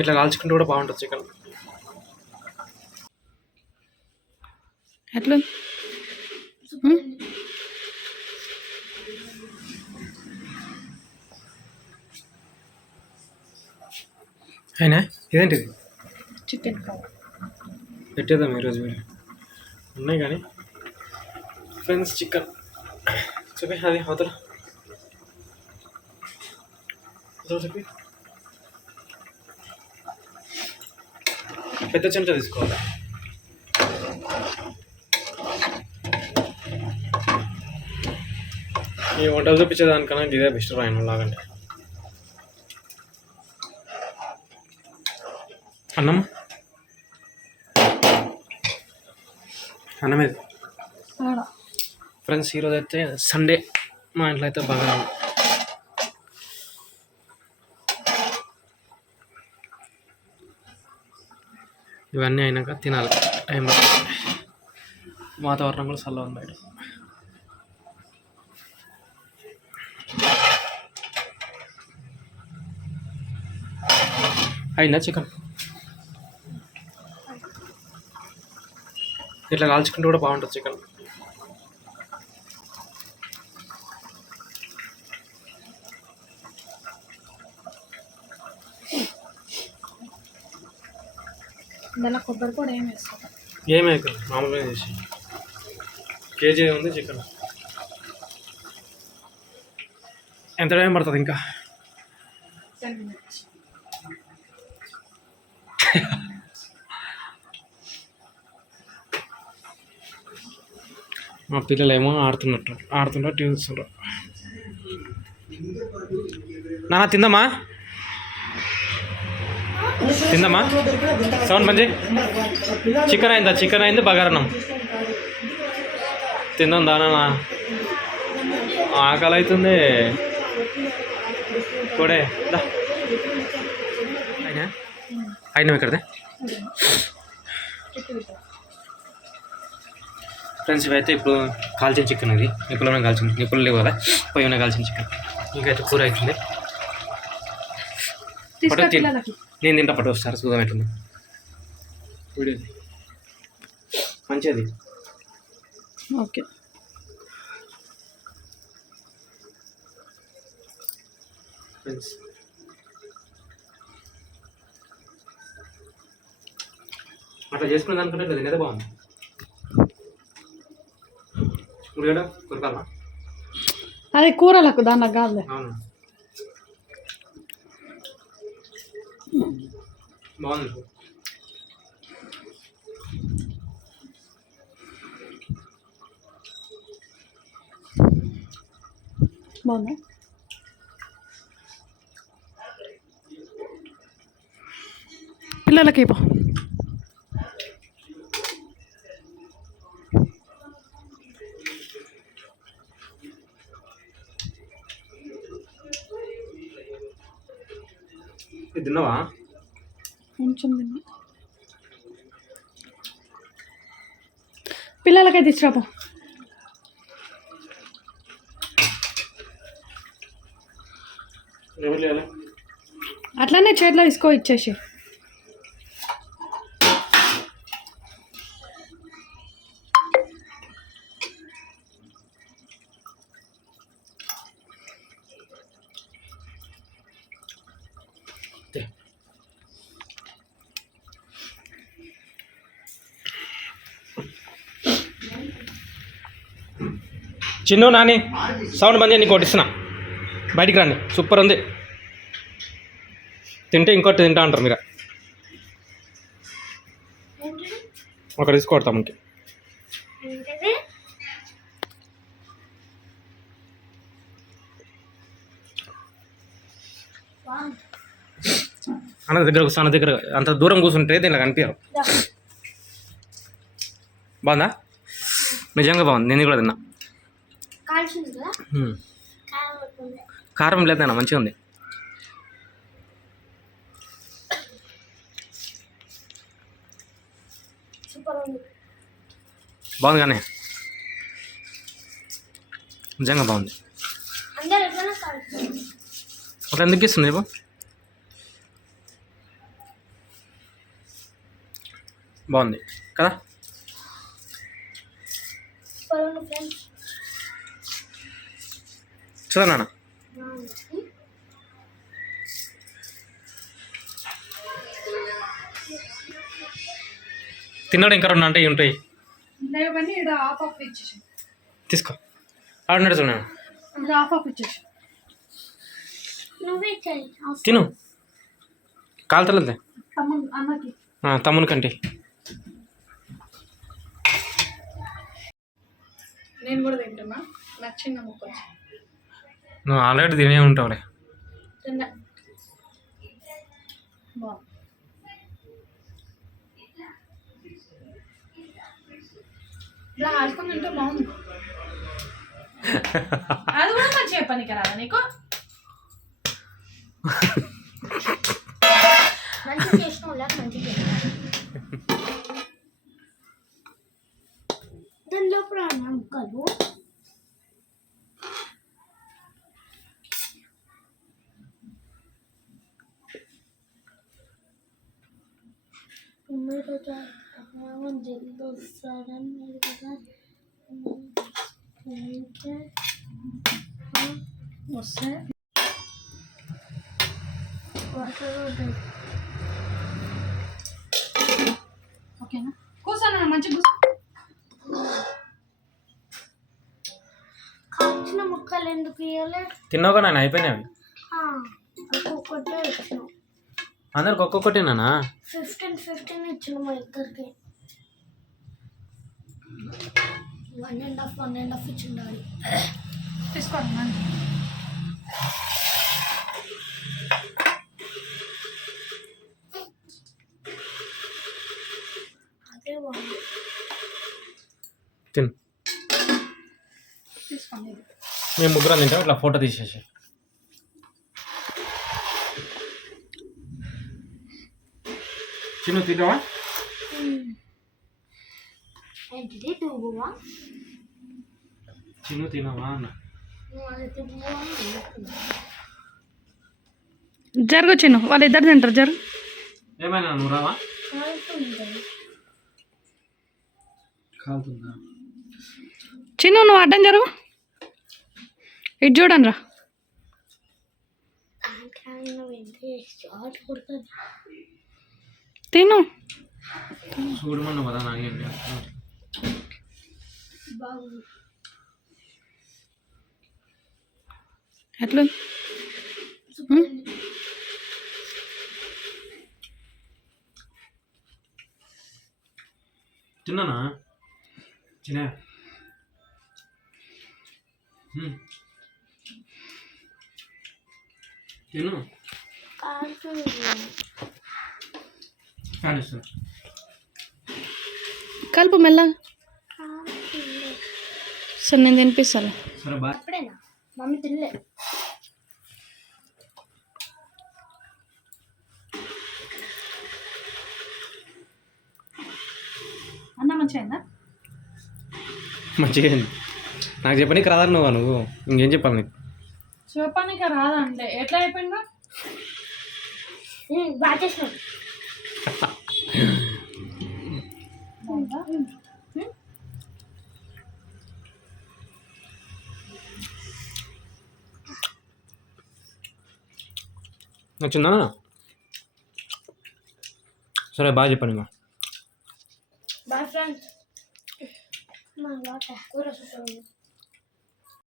ఇట్లా కాల్చుకుంటూ కూడా బాగుంటుంది చికెన్. ఎట్లా అయినా ఇదేంటిది చికెన్ పెట్టేద్దాం ఈరోజు మీరు ఉన్నాయి కానీ ఫ్రెండ్స్ చికెన్ చెప్పి అది అవతల చెప్పి పెద్ద చెంచా తీసుకోవాలి. ఈ వంటలు చూపించేదానికన్నా ఇదే బెస్ట్ రాయను లాగంటే. అన్నం అన్నమే ఫ్రెండ్స్. ఈరోజు అయితే సండే మా ఇంట్లో అయితే బాగా ఇవన్నీ అయినాక తినాలి. టైం వాతావరణం కూడా చల్లగా ఉంది బయట. అయిందా చికెన్? ఇట్లా కాల్చుకుంటూ కూడా బాగుంటుంది చికెన్. కొబ్బరి కూడా ఏం వేసుకో ఏమీ అవుతుంది మామూలుగా చేసి. కేజీ ఉంది చికెన్. ఎంత టైం పడుతుంది ఇంకా? 10 minutes. మా పిల్లలు ఏమో ఆడుతుంటారు టీవీ చూస్తుంటారు. నాన్న తిందామా సౌండ్ మంచి. చికెన్ అయింది బగారన్నం తిందాం దానా. ఆకలి అవుతుంది కూడా. అయినా ఇక్కడదే ఫ్రెండ్స్. ఇవైతే ఇప్పుడు కాల్చిన చికెన్. ఇది నిప్పులు లేవు కదా, పొయ్యి ఉన్న కాల్చిన చికెన్. ఇంకైతే కూర అవుతుంది. నేను తింటా పట్టు వస్తారు చూద్దాం ఎట్లుంది వీడియో. మంచిది. Okay friends. అట్లా చేసుకునే దానికంటే ఇట్లా తినేదే బాగుంది. కొరకాలా అది కూరలకు దానికి కాదు. అవును బాగుంది. బాగుందా? పిల్లలకి ఇవ్వు. తిన్నావా? కొంచెం తిన్నా. పిల్లలకైతే ఇచ్చిరాపో. అట్లానే చేతిలో తీసుకో ఇచ్చేసి. చిన్ను నాని సౌండ్ బంద్ చేయి. నీకు కొట్టిస్తున్నా, బయటికి రండి. సూపర్ ఉంది. తింటే ఇంకోటి తింటా అంటారు మీరు. ఒక రిస్క్ కొడతాం ఇంకే. అన్న దగ్గర అంత దూరం కూర్చుంటే దీనిలో కనిపించరు. బాగుందా? నిజంగా బాగుంది. నేను కూడా తిన్నా. కారం లేదన్నా, మంచిగా ఉంది. బాగుంది కానీ నిజంగా బాగుంది. అట్లా ఎందుకు ఇస్తుంది చెప్పు? బాగుంది కదా. చూదా నాన్న, తిన్నాడు ఇంకా 2 అంటే ఉంటాయి. లేవని ఇక్కడ హాఫ్ ఆఫ్ ఇచ్చేసి తీసుకో, ఆడున్నాడు చూడ హాఫ్ ఆఫ్ ఇచ్చేసి తిను. కాలుతలేదు అన్నకి తమ్ముని కంటే. నేను కూడా తింటున్నా, నచ్చింది ముక్క నువ్వు ఆల్రెడీ తినే ఉంటావులే. తిన్నా బాగుంది. ఇలా ఆడుకుని తింటే బాగుంది. అది కూడా మంచిగా పనికి రాదా నీకు? దానిలో ప్రాణాంకాలు జల్దీ వస్తారని కదా వస్తే ఓకేనా? కూర్చోను మంచిగా కాల్చిన ముక్కలు ఎందుకు ఇవ్వలే? తిన్నావు కదా, అయిపోయినాయి. ఒక్కొక్కటే ఇచ్చినాం. అందరికి ఒక్కొక్కటేనా? 15 ఇచ్చిన మా ఇద్దరికి. 1.5 ఇచ్చిన డాడీ. తీసుకోండి. అదే బాగుంది. తిను. తీసుకోండి. మేము ముగ్గురం తింటాం. ఇట్లా ఫోటో తీసేసి చిన్న తిన్నావా? ఏంటిది తువ్వువా? చిన్న తినవా అన్న. జరుగు చిన్ను, వాళ్ళిద్దరు తింటారు. జరుగు. ఏమైనా నువ్వు రావా? కాలుతుందా? చిన్ను నువ్వు అడ్డం జరుగు. ఇటు చూడండి రా. తిను. చూడమన్నా కదా నాగేంటి. ఎట్లా తిన్నానా చిన్న? తిను. కానిస్తున్నా. కలుపు మెల్లగా. సరే నేను తినిపిస్తాను. సరే బాయ్. అప్పుడేనా మమ్మీ తినలే. అన్న మంచిగా మంచిగా నాకు చెప్పనీకి రాదా నువ్వు? ఇంకేం చెప్పాలి నీకు? చెప్పడానికి రాదంటే ఎట్లా అయిపోయిందా? బాగా చేసినాం. నచ్చిందా? సరే బాగా చెప్పండి. Bye friends. కూర సూపర్ ఉంది.